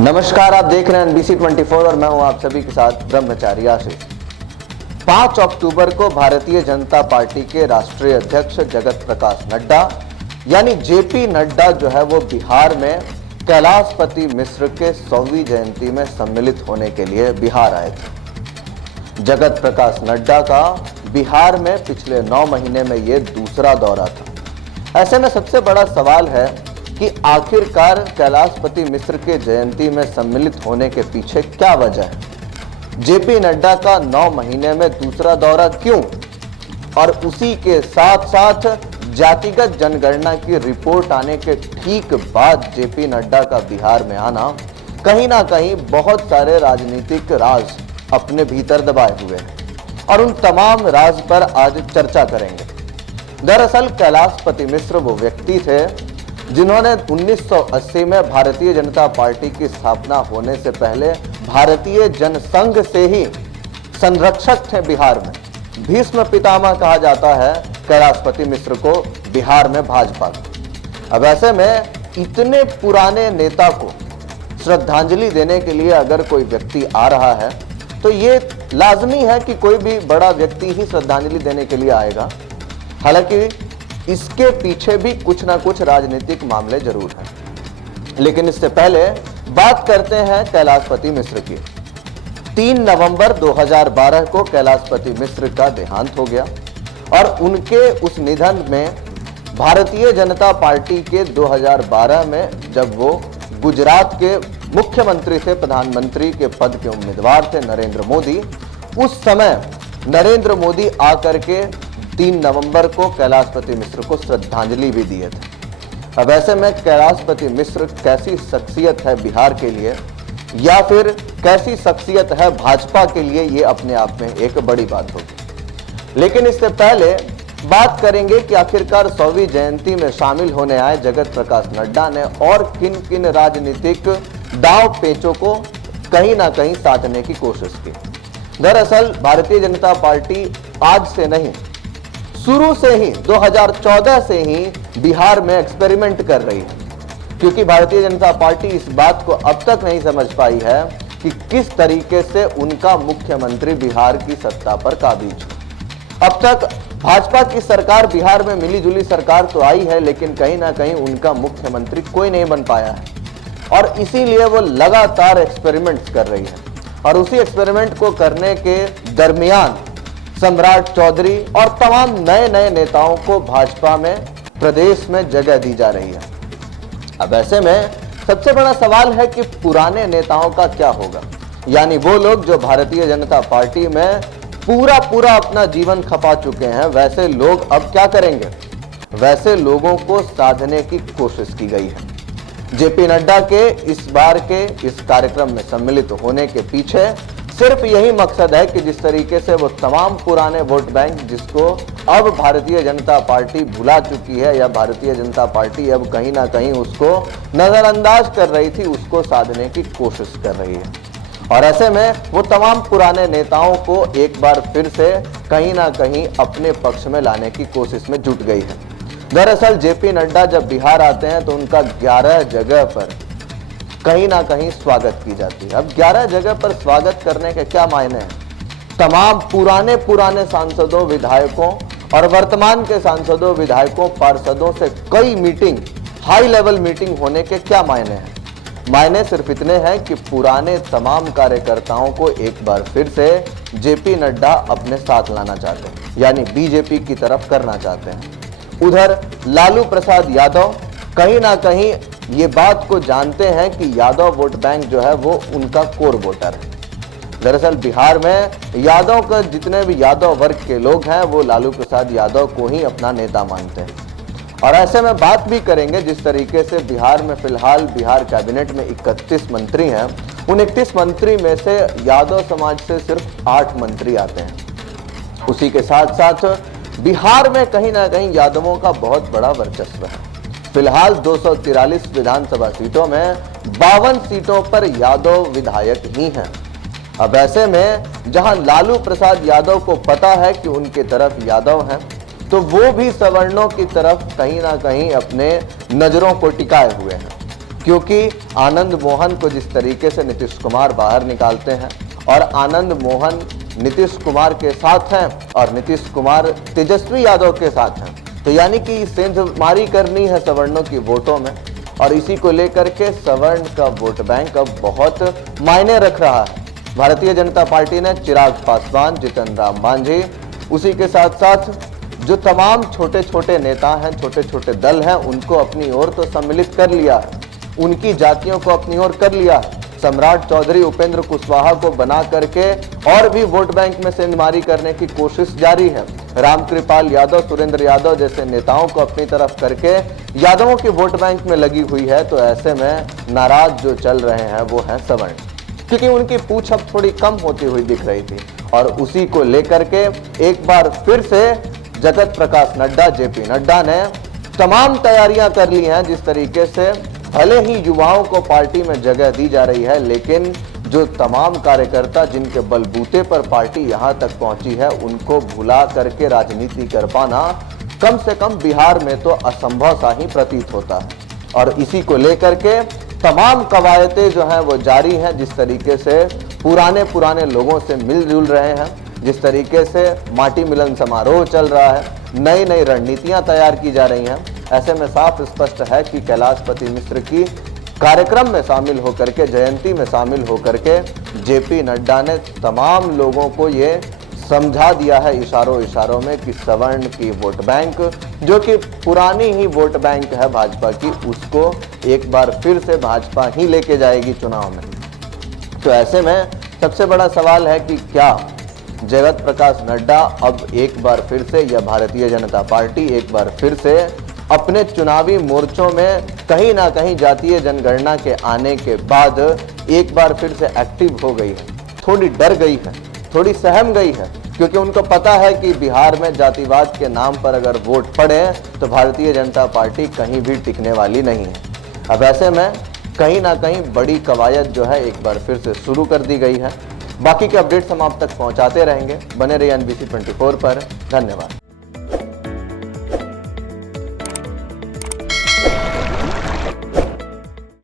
नमस्कार, आप देख रहे हैं NBC 24 और मैं हूं आप सभी के साथ ब्रह्मचारी आशीष। 5 अक्टूबर को भारतीय जनता पार्टी के राष्ट्रीय अध्यक्ष जगत प्रकाश नड्डा यानी जेपी नड्डा जो है वो बिहार में कैलाशपति मिश्र के 100वीं जयंती में सम्मिलित होने के लिए बिहार आए थे। जगत प्रकाश नड्डा का बिहार में पिछले 9 महीने में ये दूसरा दौरा था। ऐसे में सबसे बड़ा सवाल है कि आखिरकार कैलाशपति मिश्र के जयंती में सम्मिलित होने के पीछे क्या वजह है। जेपी नड्डा का 9 महीने में दूसरा दौरा क्यों, और उसी के साथ साथ जातिगत जनगणना की रिपोर्ट आने के ठीक बाद जेपी नड्डा का बिहार में आना कहीं ना कहीं बहुत सारे राजनीतिक राज अपने भीतर दबाए हुए हैं और उन तमाम राज पर आज चर्चा करेंगे। दरअसल कैलाशपति मिश्र वो व्यक्ति थे जिन्होंने 1980 में भारतीय जनता पार्टी की स्थापना होने से पहले भारतीय जनसंघ से ही संरक्षक थे बिहार में। भीष्म पितामह कहा जाता है कैलाशपति मिश्र को बिहार में भाजपा को। अब ऐसे में इतने पुराने नेता को श्रद्धांजलि देने के लिए अगर कोई व्यक्ति आ रहा है तो ये लाजमी है कि कोई भी बड़ा व्यक्ति ही श्रद्धांजलि देने के लिए आएगा। हालांकि इसके पीछे भी कुछ ना कुछ राजनीतिक मामले जरूर हैं, लेकिन इससे पहले बात करते हैं कैलाशपति मिश्र की। 3 नवंबर 2012 को कैलाशपति मिश्र का देहांत हो गया और उनके उस निधन में भारतीय जनता पार्टी के 2012 में जब वो गुजरात के मुख्यमंत्री से प्रधानमंत्री के पद के उम्मीदवार थे नरेंद्र मोदी, उस समय नरेंद्र मोदी आकर के 3 नवंबर को कैलाशपति मिश्र को श्रद्धांजलि भी दिए थे। अब ऐसे में कैलाशपति मिश्र कैसी शख्सियत है बिहार के लिए या फिर कैसी शख्सियत है भाजपा के लिए, ये अपने आप में एक बड़ी बात होगी। लेकिन इससे पहले बात करेंगे कि आखिरकार 100वीं जयंती में शामिल होने आए जगत प्रकाश नड्डा ने और किन किन राजनीतिक दांव पेचों को कहीं ना कहीं साधने की कोशिश की। दरअसल भारतीय जनता पार्टी आज से नहीं, शुरू से ही 2014 से ही बिहार में एक्सपेरिमेंट कर रही है, क्योंकि भारतीय जनता पार्टी इस बात को अब तक नहीं समझ पाई है कि किस तरीके से उनका मुख्यमंत्री बिहार की सत्ता पर काबिज हो। अब तक भाजपा की सरकार बिहार में मिलीजुली सरकार तो आई है, लेकिन कहीं ना कहीं उनका मुख्यमंत्री कोई नहीं बन पाया है और इसीलिए वो लगातार एक्सपेरिमेंट्स कर रही है। और उसी एक्सपेरिमेंट को करने के दरमियान सम्राट चौधरी और तमाम नए नए नेताओं को भाजपा में प्रदेश में जगह दी जा रही है। अब ऐसे में सबसे बड़ा सवाल है कि पुराने नेताओं का क्या होगा, यानी वो लोग जो भारतीय जनता पार्टी में पूरा अपना जीवन खपा चुके हैं, वैसे लोग अब क्या करेंगे। वैसे लोगों को साधने की कोशिश की गई है। जेपी नड्डा के इस बार के इस कार्यक्रम में सम्मिलित होने के पीछे सिर्फ यही मकसद है कि जिस तरीके से वो तमाम पुराने वोट बैंक जिसको अब भारतीय जनता पार्टी भुला चुकी है या भारतीय जनता पार्टी अब कहीं ना कहीं उसको नजरअंदाज कर रही थी, उसको साधने की कोशिश कर रही है। और ऐसे में वो तमाम पुराने नेताओं को एक बार फिर से कहीं ना कहीं अपने पक्ष में लाने की कोशिश में जुट गई है। दरअसल जेपी नड्डा जब बिहार आते हैं तो उनका 11 जगह पर कहीं ना कहीं स्वागत की जाती है। अब 11 जगह पर स्वागत करने के क्या मायने हैं। तमाम पुराने सांसदों, विधायकों और वर्तमान के सांसदों, विधायकों, पार्षदों से कई मीटिंग, हाई लेवल मीटिंग होने के क्या मायने हैं। मायने सिर्फ इतने हैं कि पुराने तमाम कार्यकर्ताओं को एक बार फिर से जेपी नड्डा अपने साथ लाना चाहते हैं, यानी बीजेपी की तरफ करना चाहते हैं। उधर लालू प्रसाद यादव कहीं ना कहीं ये बात को जानते हैं कि यादव वोट बैंक जो है वो उनका कोर वोटर है। दरअसल बिहार में यादव का जितने भी यादव वर्ग के लोग हैं वो लालू प्रसाद यादव को ही अपना नेता मानते हैं। और ऐसे में बात भी करेंगे जिस तरीके से बिहार में फिलहाल बिहार कैबिनेट में 31 मंत्री हैं, उन 31 मंत्री में से यादव समाज से सिर्फ 8 मंत्री आते हैं। उसी के साथ साथ बिहार में कहीं ना कहीं यादवों का बहुत बड़ा वर्चस्व है। फिलहाल 243 विधानसभा सीटों में 52 सीटों पर यादव विधायक ही हैं। अब ऐसे में जहां लालू प्रसाद यादव को पता है कि उनके तरफ यादव हैं, तो वो भी सवर्णों की तरफ कहीं ना कहीं अपने नजरों को टिकाए हुए हैं। क्योंकि आनंद मोहन को जिस तरीके से नीतीश कुमार बाहर निकालते हैं और आनंद मोहन नीतीश कुमार के साथ हैं और नीतीश कुमार तेजस्वी यादव के साथ हैं, तो यानी कि सेंधमारी करनी है सवर्णों की वोटों में। और इसी को लेकर के सवर्ण का वोट बैंक अब बहुत मायने रख रहा है। भारतीय जनता पार्टी ने चिराग पासवान, जितन राम मांझी, उसी के साथ साथ जो तमाम छोटे छोटे नेता हैं, छोटे छोटे दल हैं, उनको अपनी ओर तो सम्मिलित कर लिया है, उनकी जातियों को अपनी ओर कर लिया है। सम्राट चौधरी उपेंद्र कुशवाहा को बना करके और भी वोट बैंक में सेंधमारी करने की कोशिश जारी है। रामकृपाल यादव, सुरेंद्र यादव जैसे नेताओं को अपनी तरफ करके यादवों के वोट बैंक में लगी हुई है। तो ऐसे में नाराज जो चल रहे हैं वो हैं सवर्ण, क्योंकि उनकी पूछ अब थोड़ी कम होती हुई दिख रही थी। और उसी को लेकर के एक बार फिर से जगत प्रकाश नड्डा, जेपी नड्डा ने तमाम तैयारियां कर ली हैं। जिस तरीके से भले ही युवाओं को पार्टी में जगह दी जा रही है, लेकिन जो तमाम कार्यकर्ता जिनके बलबूते पर पार्टी यहां तक पहुंची है, उनको भुला करके राजनीति कर पाना कम से कम बिहार में तो असंभव सा ही प्रतीत होता है। और इसी को लेकर के तमाम कवायतें जो हैं वो जारी हैं। जिस तरीके से पुराने लोगों से मिलजुल रहे हैं, जिस तरीके से माटी मिलन समारोह चल रहा है, नई नई रणनीतियां तैयार की जा रही हैं। ऐसे में साफ स्पष्ट है कि कैलाशपति मिश्र की कार्यक्रम में शामिल होकर के, जयंती में शामिल होकर के जेपी नड्डा ने तमाम लोगों को ये समझा दिया है इशारों में कि सवर्ण की वोट बैंक, जो कि पुरानी ही वोट बैंक है भाजपा की, उसको एक बार फिर से भाजपा ही लेके जाएगी चुनाव में। तो ऐसे में सबसे बड़ा सवाल है कि क्या जगत प्रकाश नड्डा अब एक बार फिर से, या भारतीय जनता पार्टी एक बार फिर से अपने चुनावी मोर्चों में कहीं ना कहीं जातीय जनगणना के आने के बाद एक बार फिर से एक्टिव हो गई है, थोड़ी डर गई है, थोड़ी सहम गई है, क्योंकि उनको पता है कि बिहार में जातिवाद के नाम पर अगर वोट पड़े तो भारतीय जनता पार्टी कहीं भी टिकने वाली नहीं है। अब ऐसे में कहीं ना कहीं बड़ी कवायद जो है एक बार फिर से शुरू कर दी गई है। बाकी के अपडेट्स हम आप तक पहुंचाते रहेंगे। बने रहिए NBC 24 पर। धन्यवाद।